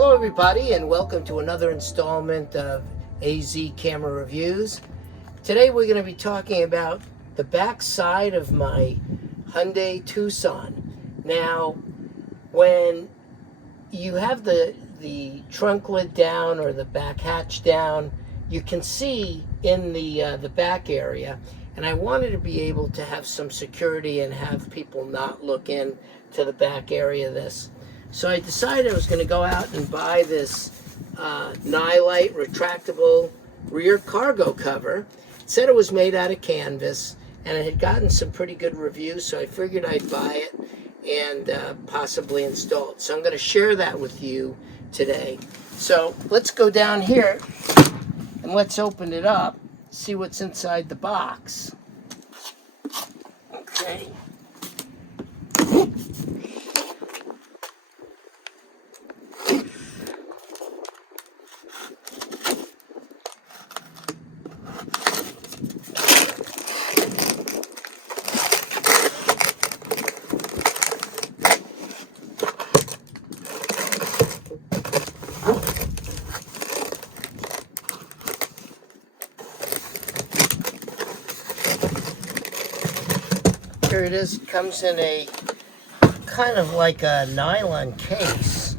Hello everybody, and welcome to another installment of AZ Camera Reviews. Today we're going to be talking about the back side of my Hyundai Tucson. Now, when you have the trunk lid down or the back hatch down, you can see in the back area, and I wanted to be able to have some security and have people not look in to the back area of this. So I decided I was going to go out and buy this NILIGHT retractable rear cargo cover. It said it was made out of canvas, and it had gotten some pretty good reviews, so I figured I'd buy it and possibly install it. So I'm going to share that with you today. So let's go down here and let's open it up, see what's inside the box. Okay. Here it is. It comes in a kind of like a nylon case.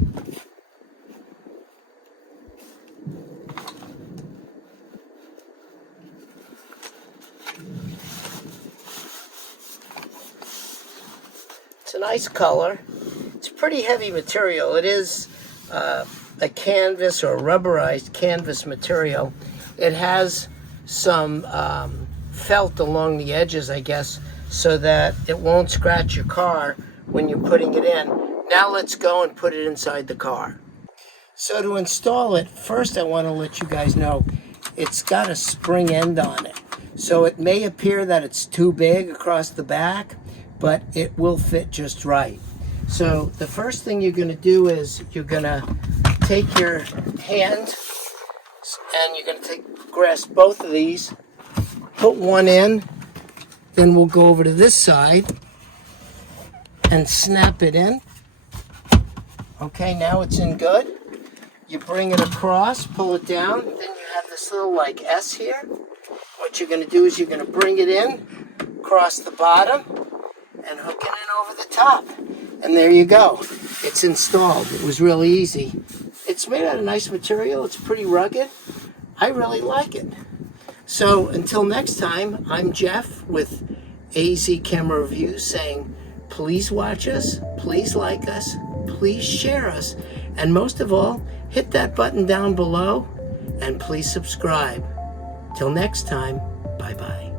It's a nice color. It's pretty heavy material. It is a canvas or rubberized canvas material. It has some felt along the edges, I guess, so that it won't scratch your car when you're putting it in. Now let's go and put it inside the car. So to install it, first I want to let you guys know it's got a spring end on it. So it may appear that it's too big across the back, but it will fit just right. So the first thing you're going to do is you're going to take your hand and you're going to grasp both of these, put one in, then we'll go over to this side and snap it in. Okay, now it's in good. You bring it across, pull it down, then you have this little like S here. What you're going to do is you're going to bring it in, across the bottom, and hook it in over the top. And there you go. It's installed. It was really easy. It's made out of nice material. It's pretty rugged. I really like it. So until next time, I'm Jeff with AZ Camera Reviews saying, please watch us, please like us, please share us, and most of all, hit that button down below, and please subscribe. Till next time, bye-bye.